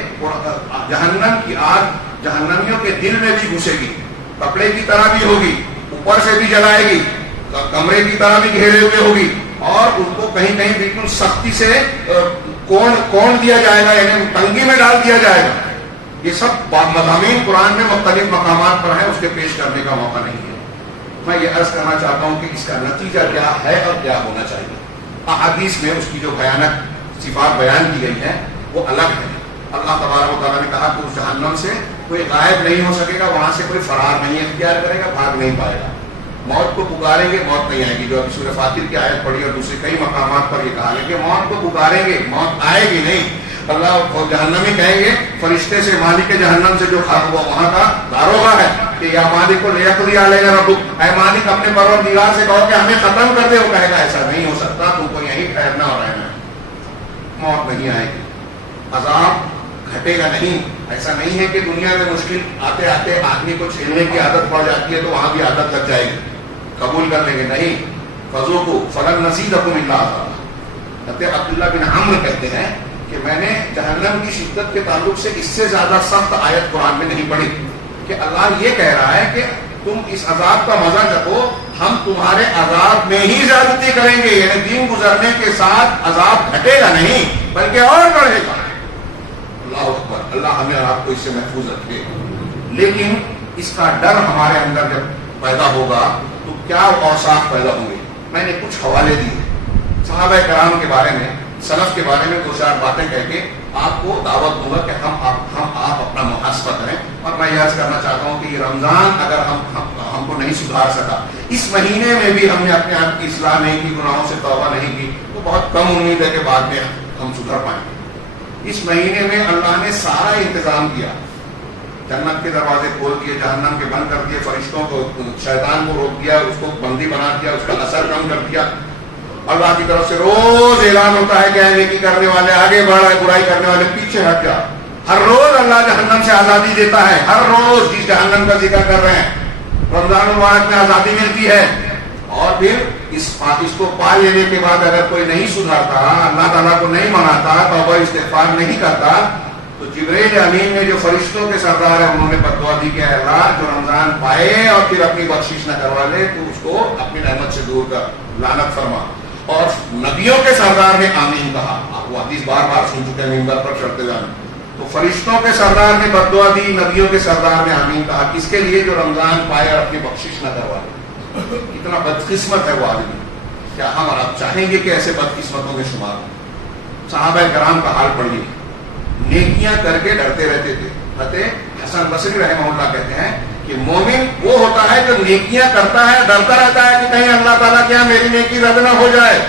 جہنم کی آگ جہنمیوں کے دل میں بھی گھسے گی، کپڑے کی طرح بھی ہوگی، اوپر سے بھی جلائے گی، کمرے کی طرح بھی گھیرے ہوئے ہوگی، اور ان کو کہیں کہیں بالکل سختی سے کون دیا جائے گا، یعنی تنگی میں ڈال دیا جائے گا۔ یہ سب مضامین قرآن میں مختلف مقامات پر ہیں، اس کے پیش کرنے کا موقع نہیں ہے۔ میں یہ عرض کرنا چاہتا ہوں کہ اس کا نتیجہ کیا ہے اور کیا ہونا چاہیے۔ احادیث میں اس کی جو بھیانک صفات بیان کی گئی ہیں وہ الگ ہے۔ اللہ تبارک و تعالیٰ نے کہا کہ اس جہنم سے کوئی غائب نہیں ہو سکے گا، وہاں سے کوئی فرار نہیں اختیار کرے گا، بھاگ نہیں پائے گا۔ موت کو پکاریں گے، موت نہیں آئے گی، جو ابھی سورہ فاطر کی آیت پڑھی اور دوسرے کئی مقامات پر یہ کہا گیا کہ موت کو پکاریں گے، موت آئے گی نہیں۔ اللہ جہنمی کہیں گے فرشتے سے، مالک جہنم سے جو وہاں کا داروغہ ہے کہ یا مالک کو لیقضی علینا ربک، اے مالک اپنے پروردگار سے کہو کہ ہمیں ختم کر دے۔ وہ کہے گا ایسا نہیں ہو سکتا، تم کو یہیں ٹھہرنا اور رہنا ہے، موت نہیں آئے گی، عذاب گھٹے گا نہیں۔ ایسا نہیں ہے کہ دنیا میں مشکل آتے آتے آدمی کو چھیلنے کی عادت پڑ جاتی ہے تو وہاں بھی عادت لگ جائے گی، قبول کر لیں گے، نہیں۔ فذوقوا فلن نزیدکم الا عذابا۔ حضرت عبداللہ بن عمرو کہتے ہیں کہ میں نے جہنم کی شدت کے تعلق سے اس سے زیادہ سخت آیت قرآن میں نہیں پڑھی کہ اللہ یہ کہہ رہا ہے کہ تم اس عذاب کا مزہ چکھو، ہم تمہارے عذاب میں ہی زیادتی کریں گے، یعنی دن گزرنے کے ساتھ عذاب گھٹے گا نہیں بلکہ اور بڑھے گا۔ اللہ اکبر، اللہ ہمیں آپ کو اس سے محفوظ رکھے۔ لیکن اس کا ڈر ہمارے اندر جب پیدا ہوگا تو کیا اوصاف پیدا ہوں گے؟ میں نے کچھ حوالے دیے صحابہ کرام کے بارے میں، سلف کے بارے میں، دو چار باتیں کہہ کے آپ کو دعوت دوں گا کہ ہم آپ اپنا محاسبہ کریں۔ اور میں یہ عرض کرنا چاہتا ہوں کہ یہ رمضان اگر ہم کو نہیں سدھار سکا، اس مہینے میں بھی ہم نے اپنے آپ کی اصلاح نہیں کی، گناہوں سے توبہ نہیں کی، تو بہت کم امید ہے کہ بعد میں ہم سدھر پائیں گے۔ اس مہینے میں اللہ نے سارا انتظام کیا، جنت کے دروازے کھول دیے، جہنم کے بند کر دیے، فرشتوں کو، شیطان کو روک دیا، اس کو بندی بنا دیا، اس کا اثر کم کر دیا۔ اللہ کی طرف سے روز اعلان ہوتا ہے کہ نیکی کرنے والے آگے بڑھ رہے، برائی کرنے والے پیچھے ہٹ جا۔ ہر روز اللہ جہنم سے آزادی دیتا ہے، ہر روز جس جہنم کا ذکر کر رہے ہیں رمضان المبارک میں آزادی ملتی ہے۔ اور پھر اس کو پا لینے کے بعد اگر کوئی نہیں سدھارتا، اللہ تعالیٰ کو نہیں مناتا، توبہ استغفار نہیں کرتا، تو جبریل امین نے جو فرشتوں کے سردار ہیں انہوں نے بددعا دی کہ اللہ جو رمضان پائے اور پھر اپنی بخشش نہ کروا لے تو اس کو اپنی رحمت سے دور کر، لعنت فرما۔ اور نبیوں کے سردار نے آمین کہا، آپ وہ حدیث بار بار سن چکے ہیں ممبر پر چڑھتے جانا۔ تو فرشتوں کے سردار نے بددعا دی، نبیوں کے سردار نے آمین کہا، کس کے لیے؟ جو رمضان پائے اور اپنی بخشش نہ کروا لے۔ کتنا بدقسمت ہے وہ آدمی۔ کیا ہم اور آپ چاہیں گے کہ ایسے بدقسمتوں میں شمار ہوں؟ صحابہ کرام کا حال پڑھیے، نیکیاں کر کے ڈرتے رہتے تھے۔ حضرت حسن بصری رحمہ اللہ کہتے ہیں کہ مومن وہ ہوتا ہے جو نیکیاں کرتا ہے، ڈرتا رہتا ہے کہ کہیں اللہ تعالیٰ کیا میری نیکی رد نہ ہو جائے۔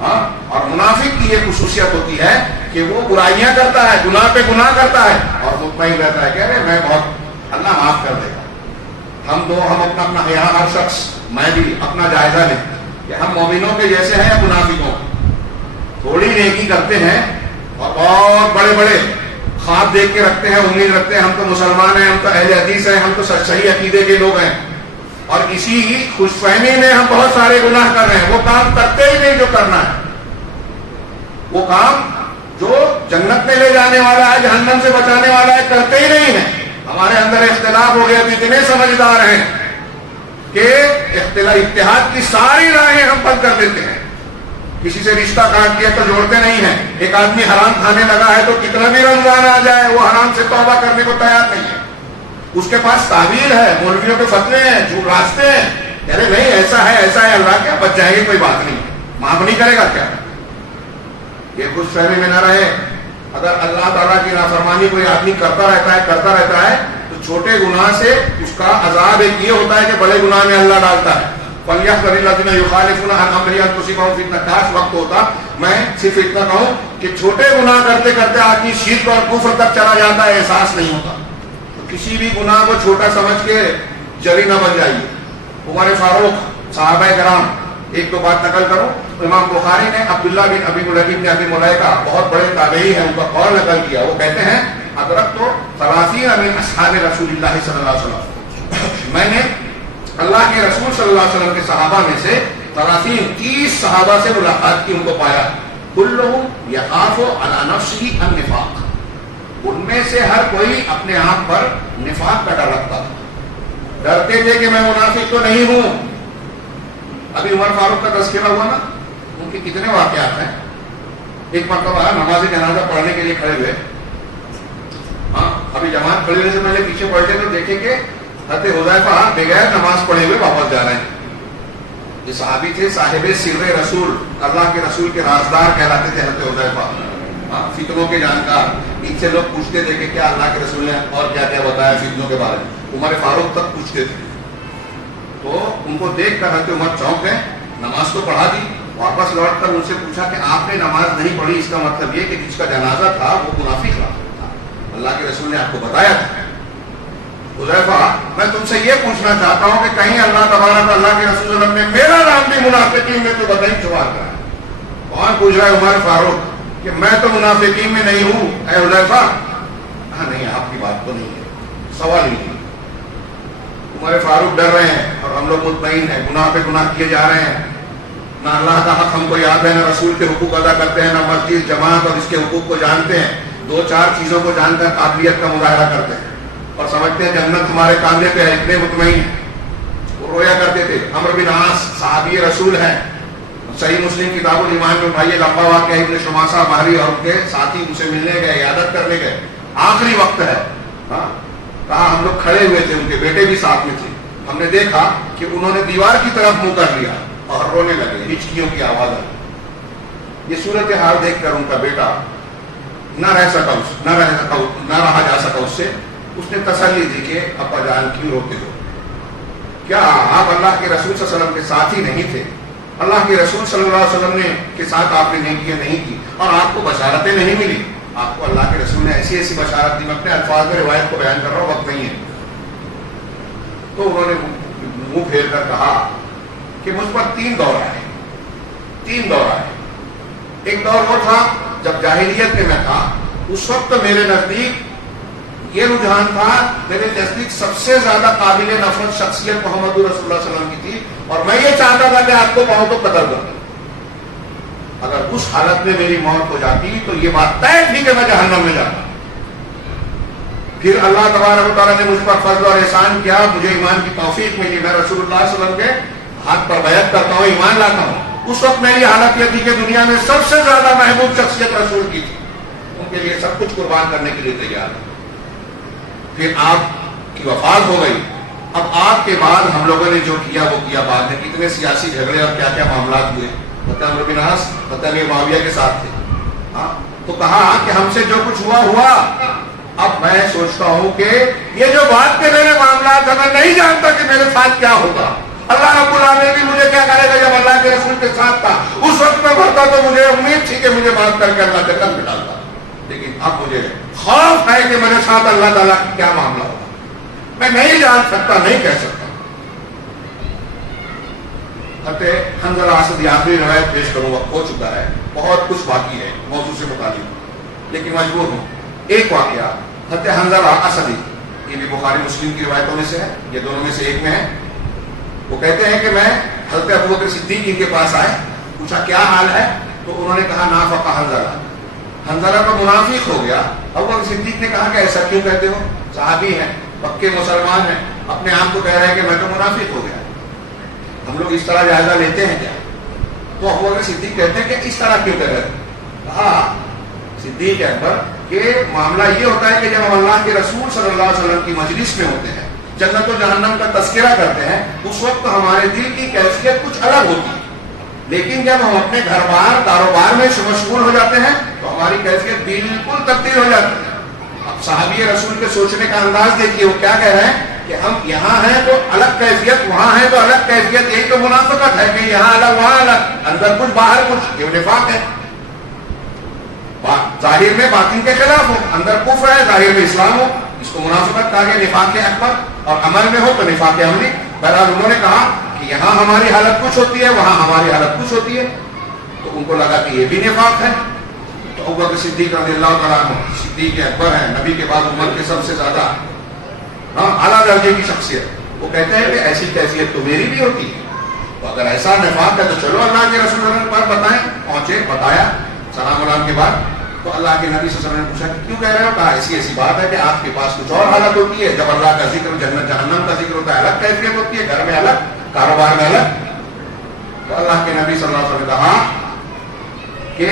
ہاں، اور منافق کی یہ خصوصیت ہوتی ہے کہ وہ برائیاں کرتا ہے، گناہ پہ گناہ کرتا ہے اور مطمئن رہتا ہے کہ ارے میں بہت، اللہ معاف کر دے گا۔ ہم اپنا یہاں ہر شخص، میں بھی اپنا جائزہ لیں کہ ہم مومنوں کے جیسے ہیں یا منافقوں؟ تھوڑی نیکی کرتے ہیں اور بہت بڑے بڑے خواب دیکھ کے رکھتے ہیں، امید رکھتے ہیں ہم تو مسلمان ہیں، ہم تو اہل حدیث ہیں، ہم تو صحیح عقیدے کے لوگ ہیں، اور اسی خوش فہمی میں ہم بہت سارے گناہ کر رہے ہیں۔ وہ کام کرتے ہی نہیں جو کرنا ہے، وہ کام جو جنت میں لے جانے والا ہے، جہنم سے بچانے والا ہے، کرتے ہی نہیں ہیں۔ ہمارے اندر اختلاف ہو گیا تو اتنے سمجھدار ہیں کہ اتحاد کی ساری راہیں ہم بند کر دیتے ہیں۔ کسی سے رشتہ کاٹ دیا تو جوڑتے نہیں ہیں۔ ایک آدمی حرام کھانے لگا ہے تو کتنا بھی رمضان آ جائے وہ حرام سے توبہ کرنے کو تیار نہیں ہے۔ اس کے پاس تعویل ہے، مولویوں کے فتوے ہیں، جھوٹ راستے ہیں، ارے نہیں ایسا ہے اللہ کیا بچ جائیں گے، کوئی بات نہیں، معاف نہیں کرے گا کیا؟ یہ خوش فہمی میں نہ رہے۔ اگر اللہ تعالیٰ کی نافرمانی کوئی آدمی کرتا رہتا ہے تو چھوٹے گناہ سے اس کا عذاب ایک یہ ہوتا ہے کہ بڑے گناہ میں اللہ ڈالتا ہے۔ فَلْيَحْذَرِ الَّذِينَ يُخَالِفُونَ عَنْ أَمْرِهِ أَن تُصِيبَهُمْ فِتْنَةٌ. کاش وقت ہوتا میں صرف اتنا کہوں کہ چھوٹے گناہ کرتے کرتے آدمی شرک اور کفر تک چلا جاتا ہے، احساس نہیں ہوتا. تو کسی بھی گناہ کو چھوٹا سمجھ کے جری نہ بن جائیے. عمر فاروق، صحابہ کرام، ایک دو بات نقل کرو. امام بخاری نے عبداللہ بن ابی ملیح بن ابی ملیحہ، بہت بڑے تابعی ہیں، ان کا قول نقل کیا. وہ کہتے ہیں ادرکت 30 من اصحاب رسول اللہ صلی اللہ علیہ وسلم، میں نے اللہ کے رسول صلی اللہ علیہ وسلم کے صحابہ میں سے 30 صحابہ سے ملاقات کی، ان کو پایا. کلہم یخاف علی نفسہ النفاق، ان میں سے ہر کوئی اپنے آپ پر نفاق کا ڈر رکھتا تھا. ڈرتے تھے کہ میں منافق تو نہیں ہوں. ابھی عمر فاروق کا تذکرہ ہوا نا، ان کے کتنے واقعات ہیں. ایک مرتبہ نماز جنازہ پڑھنے کے لیے کھڑے ہوئے، ابھی جماعت کھڑے ہونے سے پہلے پیچھے پلٹے تو دیکھیں کہ حضرت حذیفہ بغیر نماز پڑھے ہوئے واپس جا رہے ہیں. یہ صحابی تھے صاحب سر رسول، اللہ کے رسول کے رازدار کہلاتے تھے حضرت حذیفہ، فتنوں کے جانکار. ان سے لوگ پوچھتے تھے کہ کیا اللہ کے رسول نے اور کیا کیا بتایا فتنوں کے بارے میں. عمر فاروق تک پوچھتے تھے. تو ان کو دیکھ کر حضرت عمر چونک گئے. نماز تو پڑھا دی، واپس لوٹ کر ان سے پوچھا کہ آپ نے نماز نہیں پڑھی، اس کا مطلب یہ کہ جس کا جنازہ تھا وہ منافق تھا، اللہ کے رسول نے آپ کو بتایا تھا. حذیفہ، میں تم سے یہ پوچھنا چاہتا ہوں کہ کہیں اللہ تبارک اللہ کے رسول صلی اللہ علیہ وسلم نے میرا نام بھی منافقین میں تو بتائی شمار کرا ہے. کون پوچھ رہا ہے؟ عمر فاروق، کہ میں تو منافقین میں نہیں ہوں. اے حذیفہ، ہاں نہیں، آپ کی بات تو نہیں ہے، سوال ہی نہیں. عمر فاروق ڈر رہے ہیں اور ہم لوگ مطمئن ہیں، گناہ پہ گناہ کیے جا رہے ہیں. نہ اللہ کا حق ہم کو یاد ہے، نہ رسول کے حقوق ادا کرتے ہیں، نہ مسجد جماعت اور اس کے حقوق کو جانتے ہیں. 2-4 چیزوں کو جان کر قابلیت کا مظاہرہ کرتے ہیں اور سمجھتے ہیں جنت ہمارے کاندھے پہ ہے، اتنے مطمئن ہیں. وہ رویا کرتے تھے. عمرو بن عاص صحابی رسول ہیں، صحیح مسلم کتاب الایمان میں اٹھائیے لمبا واقعہ. ابن شماسہ مہری اور ان کے ساتھی ان سے ملنے گئے، عیادت کرنے گئے. آخری وقت ہے، کہا ہم لوگ کھڑے ہوئے تھے، ان کے بیٹے بھی ساتھ میں تھے. ہم نے دیکھا کہ انہوں نے دیوار کی طرف منہ کر لیا اور رونے لگے، ہچکیوں کی آواز آئی. یہ صورتحال دیکھ کر ان کا بیٹا نہ رہا جا سکا اس سے. اس نے تسلی دی کہ ابا جان کیوں روتے ہو؟ کیا آپ اللہ کے رسول صلی اللہ علیہ وسلم کے ساتھ ہی نہیں تھے؟ اللہ کے رسول صلی اللہ علیہ وسلم نے کے ساتھ آپ نے نیکیاں نہیں کی اور آپ کو بشارتیں نہیں ملی؟ آپ کو اللہ کے رسول نے ایسی ایسی بشارت دی. میں اپنے الفاظ میں روایت کو بیان کر رہا ہوں، وقت نہیں ہے. تو انہوں نے منہ پھیر کر کہا کہ مجھ پر 3 دور آئے. ایک دور وہ تھا جب جاہلیت میں تھا، اس وقت میرے نزدیک یہ رجحان تھا، میرے نزدیک سب سے زیادہ قابل نفرت شخصیت محمد رسول اللہ صلی اللہ علیہ وسلم کی تھی اور میں یہ چاہتا تھا کہ آپ کو پاؤں تو قتل کر دوں. اگر اس حالت میں میری موت ہو جاتی تو یہ بات طے تھی کہ میں جہنم میں جاتا. پھر اللہ تبارک و تعالیٰ نے مجھ پر فضل اور احسان کیا، مجھے ایمان کی توفیق ملی. میں رسول اللہ صلی اللہ علیہ وسلم کے ہاتھ پر بیعت کرتا ہوں، ایمان لاتا ہوں. اس وقت میری حالت یہ تھی کہ دنیا میں سب سے زیادہ محبوب شخصیت رسول کی تھی، ان کے لیے سب کچھ قربان کرنے کے لیے تیار ہے. پھر آپ کی وفات ہو گئی. اب آپ کے بعد ہم لوگوں نے جو کیا وہ کیا. بعد میں کتنے سیاسی جھگڑے اور کیا کیا معاملات ہوئے. عمرو بن عاص معاویہ کے ساتھ تھے. تو کہا کہ ہم سے جو کچھ ہوا. اب میں سوچتا ہوں کہ یہ جو بات کے میرے معاملات ہیں، میں نہیں جانتا کہ میرے ساتھ کیا ہوگا. اللہ رب العالمین بھی مجھے کیا کرے گا؟ جب اللہ کے رسول کے ساتھ تھا اس وقت میں مرتا تو مجھے امید تھی کہ مجھے معاف کر کے اللہ جنت میں ڈالتا، لیکن اب مجھے خوف ہے کہ میرے ساتھ اللہ تعالیٰ کا کیا معاملہ ہوگا. میں نہیں جان سکتا، نہیں کہہ سکتا. حضرت حنظلہ اسدی آخری روایت پیش کروں، وقت ہو چکا ہے، بہت کچھ باقی ہے موضوع سے متعلق، لیکن مجبور ہوں. ایک واقعہ حضرت حنظلہ اسدی، یہ بھی بخاری مسلم کی روایتوں میں سے ہے، یہ دونوں میں سے ایک میں ہے. وہ کہتے ہیں کہ میں حضرت ابوبکر صدیق ان کے پاس آئے، پوچھا کیا حال ہے؟ تو انہوں نے کہا نافق حنظلہ تو منافق ہو گیا. ابوبکر صدیق نے کہا کہ ایسا کیوں کہتے ہو؟ صحابی ہیں، پکے مسلمان ہیں، اپنے آپ کو کہہ رہے ہیں کہ میں تو منافق ہو گیا. ہم لوگ اس طرح جائزہ لیتے ہیں کیا؟ تو ابوبکر صدیق کہتے ہیں کہ اس طرح کیوں کہہ رہے ہیں؟ کہا صدیق اکبر کہ معاملہ یہ ہوتا ہے کہ جب ہم اللہ کے رسول صلی اللہ علیہ وسلم کی مجلس میں ہوتے ہیں، جنت و جہنم کا تذکرہ کرتے ہیں، اس وقت ہمارے دل کی کیفیت کچھ الگ ہوتی ہے. لیکن جب ہم اپنے گھر بار کاروبار میں مشغول ہو جاتے ہیں تو ہماری کیفیت بالکل تبدیل ہو جاتی ہے. اب صحابی رسول کے سوچنے کا انداز دیکھیے، وہ کیا کہہ رہے ہیں کہ ہم یہاں ہیں تو الگ کیفیت، وہاں ہیں تو الگ کیفیت یہی تو منافقت ہے کہ یہاں الگ وہاں الگ، اندر کچھ باہر کچھ، یہ نفاق ہے. ظاہر میں باطن کے خلاف ہو، اندر کفر ہے، ظاہر میں اسلام ہو، اس کو منافقت کہا گیا. نفاق اکبر اور عمل میں ہو تو نفاق عملی. بہرحال انہوں نے کہا کہ یہاں ہماری حالت کچھ ہوتی ہے، وہاں ہماری حالت کچھ ہوتی ہے، تو ان کو لگا کہ یہ بھی نفاق ہے. تو ابوبکر صدیق رضی اللہ تعالیٰ عنہ صدیق اکبر ہیں، نبی کے بعد عمر کے سب سے زیادہ اعلیٰ درجے کی شخصیت. وہ کہتے ہیں کہ ایسی کیفیت تو میری بھی ہوتی ہے، تو اگر ایسا نفاق ہے تو چلو اللہ کے رسول اللہ پر بتائیں. پہنچے، بتایا سلام علیکم کے بعد. تو اللہ کے نبی صلی اللہ علیہ وسلم نے پوچھا کہ کیوں کہہ رہے ہو؟ کہا ایسی ایسی بات ہے کہ آپ کے پاس کچھ اور حالت ہوتی ہے، جب اللہ کا ذکر، جنت جہنم کا ذکر ہوتا ہے الگ کیفیت ہوتی ہے، گھر میں الگ، کاروبار میں الگ. تو اللہ کے نبی صلی اللہ علیہ وسلم نے کہا کہ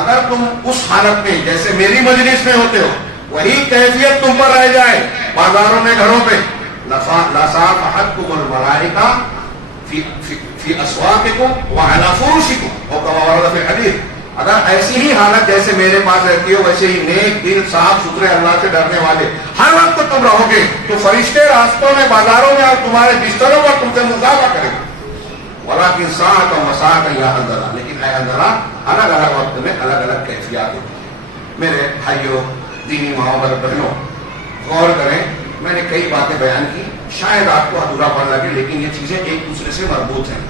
اگر تم اس حالت میں جیسے میری مجلس میں ہوتے ہو وہی کیفیت تم پر رہ جائے بازاروں میں، گھروں پہ، لصافحتکم الملائکہ فی اسواقکم وعلی فروشکم او کما ورد فی الحدیث. اگر ایسی ہی حالت جیسے میرے پاس رہتی ہو ویسے ہی نیک دل، صاف ستھرے، اللہ سے ڈرنے والے ہر وقت تم رہو گے تو فرشتے راستوں میں، بازاروں میں اور تمہارے بستروں پر تم سے مصافحہ کریں گے. ولیکن ساعۃ و مساعۃ یا حنظلہ، لیکن اے حنظلہ الگ الگ وقت میں الگ الگ کیفیات ہوتی ہیں. میرے بھائیوں، دینی ماؤں اور بہنوں، غور کریں. میں نے کئی باتیں بیان کی، شاید آپ کو ادھورا پڑ لگے، لیکن یہ چیزیں ایک دوسرے سے مربوط ہیں.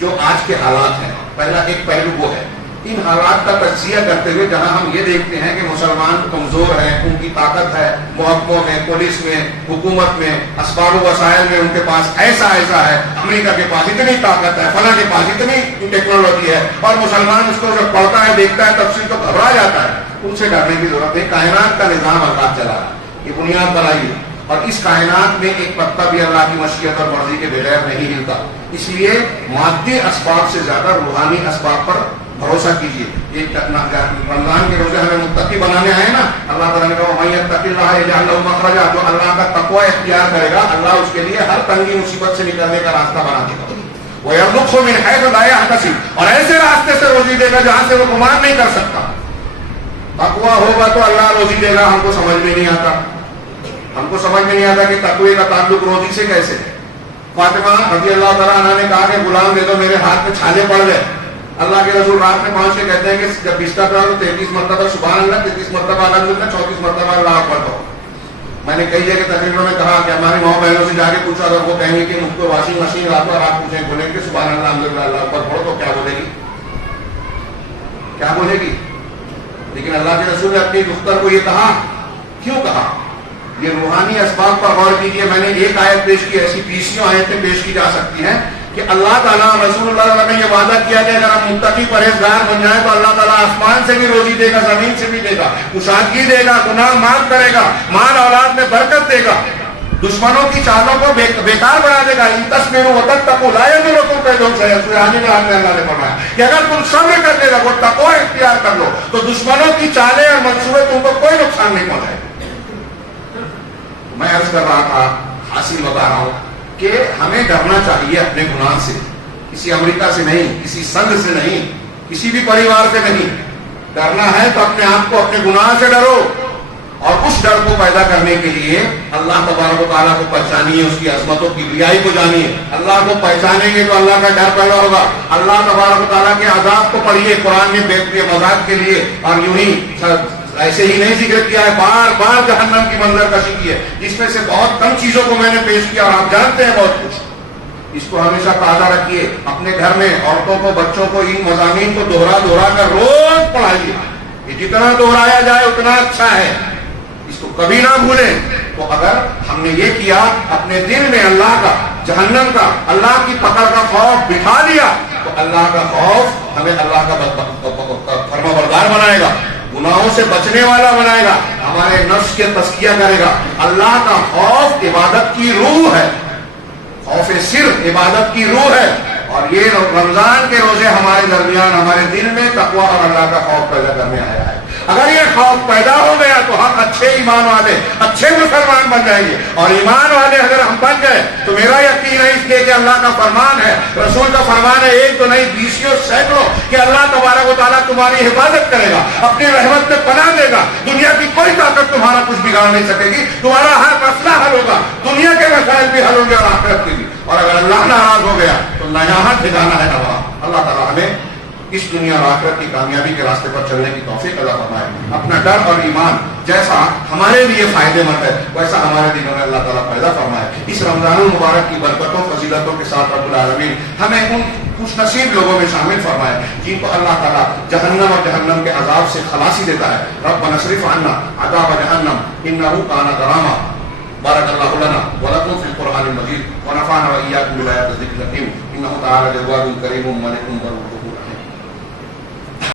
جو آج کے حالات ہیں، پہلا ایک پہلو وہ ہے، ان حالات کا تجزیہ کرتے ہوئے جہاں ہم یہ دیکھتے ہیں کہ مسلمان کمزور ہیں، ان کی طاقت ہے محکموں میں، پولیس میں، حکومت میں، اسباب و وسائل میں ان کے پاس ایسا ہے، امریکہ کے پاس اتنی طاقت ہے، فلاں کے پاس اتنی ٹیکنالوجی ہے، اور مسلمان اس کو جب پڑھتا ہے، دیکھتا ہے تفصیل تو گھبرا جاتا ہے. ان سے ڈرنے کی ضرورت ہے. کائنات کا نظام اللہ چلا رہا ہے، یہ بنیاد بنائی ہے، اور اس کائنات میں ایک پتا بھی اللہ کی مشیت اور مرضی کے بغیر نہیں ہلتا. اس لیے مادی اسباب سے زیادہ روحانی اسباب پر بھروسہ کیجیے. ایک رمضان کے روزے ہمیں متقی بنانے آئے نا، اللہ تعالیٰ نے کہا وَمَن يَتَّقِ اللَّهَ يَجْعَلْ لَهُ مَخْرَجًا. جو اللہ کا تقوی اختیار کرے گا اللہ اس کے لیے ہر تنگی مصیبت سے نکلنے کا راستہ بنا دے گا. وَيَرْزُقْهُ مِنْ حَيْثُ لَا يَحْتَسِبُ، اور ایسے راستے سے روزی دے گا جہاں سے وہ گمان نہیں کر سکتا. تقوی ہوگا تو اللہ روزی دے گا. ہم کو سمجھ میں نہیں آتا، ہم کو سمجھ میں نہیں آتا کہ تقوی کا تعلق روزی سے کیسے. فاطمہ رضی اللہ تعالیٰ عنہ نے کہا کہ غلام دے دو، میرے ہاتھ میں چھالے پڑ گئے. اللہ کے رسول رات میں پہنچ کے کہتے ہیں کہ جب بستر پہ تو 33 مرتبہ سبحان اللہ، 33 مرتبہ الحمدللہ، 34 مرتبہ اللہ اکبر کہو. میں نے کئی جگہ تقریروں میں کہا کہ ہماری ماں بہنوں سے جا کے پوچھا اگر وہ کہیں گے کہ مجھ کو واشنگ مشین رات اور آپ پوچھیں بولیں کہ سبحان اللہ الحمدللہ اللہ اکبر پڑھو تو کیا بولے گی؟ کیا بولے گی؟ لیکن اللہ کے رسول نے اپنی دختر کو یہ کہا. کیوں کہا؟ یہ روحانی اسباب پر غور کیجیے. میں نے ایک آیت پیش کی، ایسی 20 آیتیں پیش کی جا سکتی ہیں کہ اللہ تعالیٰ رسول اللہ علیہ وسلم نے یہ وعدہ کیا کہ اگر ہم متقی پرہیزگار بن جائیں تو اللہ تعالیٰ آسمان سے بھی روزی دے گا، زمین سے بھی دے گا، کشادگی دے گا، گناہ معاف کرے گا، مال اولاد میں برکت دے گا، دشمنوں کی چالوں کو بیکار بنا دے گا. ان تصویروں وتقوا لا یضرکم کیدہم شیئا. سورہ میں اللہ نے فرمایا کہ اگر تم صبر کر لے گا، وہ تقوی اختیار کر لو تو دشمنوں کی چالیں اور منصوبے تم کو کوئی نقصان نہیں پہنچائے. میں عرض کر رہا تھا، حاصل بتا رہا ہوں کہ ہمیں ڈرنا چاہیے اپنے گناہ سے. کسی امریکہ سے نہیں، کسی سنگ سے نہیں، کسی بھی پریوار سے نہیں. ڈرنا ہے تو اپنے آپ کو اپنے گناہ سے ڈرو، اور اس ڈر کو پیدا کرنے کے لیے اللہ تبارک و تعالیٰ کو پہچانیے، اس کی عظمتوں کی کبریائی کو جانیے. اللہ کو پہچانیں گے تو اللہ کا ڈر پیدا ہوگا. اللہ تبارک و تعالیٰ کے عذاب کو پڑھیے قرآن نے بے مذاق کے لیے، اور یوں ہی ایسے ہی نہیں ذکر کیا ہے، بار بار جہنم کی منظر کشی کی ہے، جس میں سے بہت کم چیزوں کو میں نے پیش کیا اور آپ جانتے ہیں بہت کچھ. اس کو ہمیشہ تازہ رکھیے. اپنے گھر میں عورتوں کو، بچوں کو ان مضامین کو دوہرا کر روز پڑھائیے. یہ جتنا دوہرایا جائے اتنا اچھا ہے، اس کو کبھی نہ بھولیں. تو اگر ہم نے یہ کیا، اپنے دل میں اللہ کا، جہنم کا، اللہ کی پکڑ کا خوف بٹھا دیا، تو اللہ کا خوف ہمیں اللہ کا فرما بردار بنائے گا، گناہوں سے بچنے والا بنائے گا، ہمارے نفس کے تزکیہ کرے گا. اللہ کا خوف عبادت کی روح ہے، خوف سر عبادت کی روح ہے. اور یہ رمضان کے روزے ہمارے درمیان ہمارے دل میں تقوی اور اللہ کا خوف پیدا کرنے آیا ہے. اگر یہ خوف پیدا ہو گیا تو ہم اچھے ایمان والے، اچھے مسلمان بن جائیں گے. اور ایمان والے اگر ہم بن گئے تو میرا یقین ہے اس لیے کہ اللہ کا فرمان ہے، رسول کا فرمان ہے، ایک تو نہیں 20 سینکڑوں، کہ اللہ تبارک و تعالیٰ تمہاری حفاظت کرے گا، اپنی رحمت میں پناہ دے گا. دنیا کی کوئی طاقت تمہارا کچھ بگاڑ نہیں سکے گی. تمہارا ہر مسئلہ حل ہوگا، دنیا کے مسائل بھی حل ہوں گے اور آخرت کے بھی. اور اگر اللہ نہ گیا تو نہ یہاں ٹھکانا ہے نہ وہاں. اللہ تعالیٰ ہمیں اس دنیا اور آخرت کی کامیابی کے راستے پر چلنے کی توفیق عطا فرمائے. اپنا ڈر اور ایمان جیسا ہمارے لیے فائدے مند ہے ویسا ہمارے دلوں میں اللہ تعالیٰ پیدا فرمائے. اس رمضان المبارک کی برکتوں فضیلتوں کے ساتھ رب العالمین ہمیں ان خوش نصیب لوگوں میں شامل فرمائے جن کو اللہ تعالیٰ جہنم اور جہنم کے عذاب سے خلاصی دیتا ہے. ربنا اصرف عنا عذاب جہنم انہ کان غراما. بارک اللہ لنا ولکم فی القرآن المجید ونفعنا وإیاکم بآیات الذکر الحکیم انہ تعالی جواد کریم ملک بر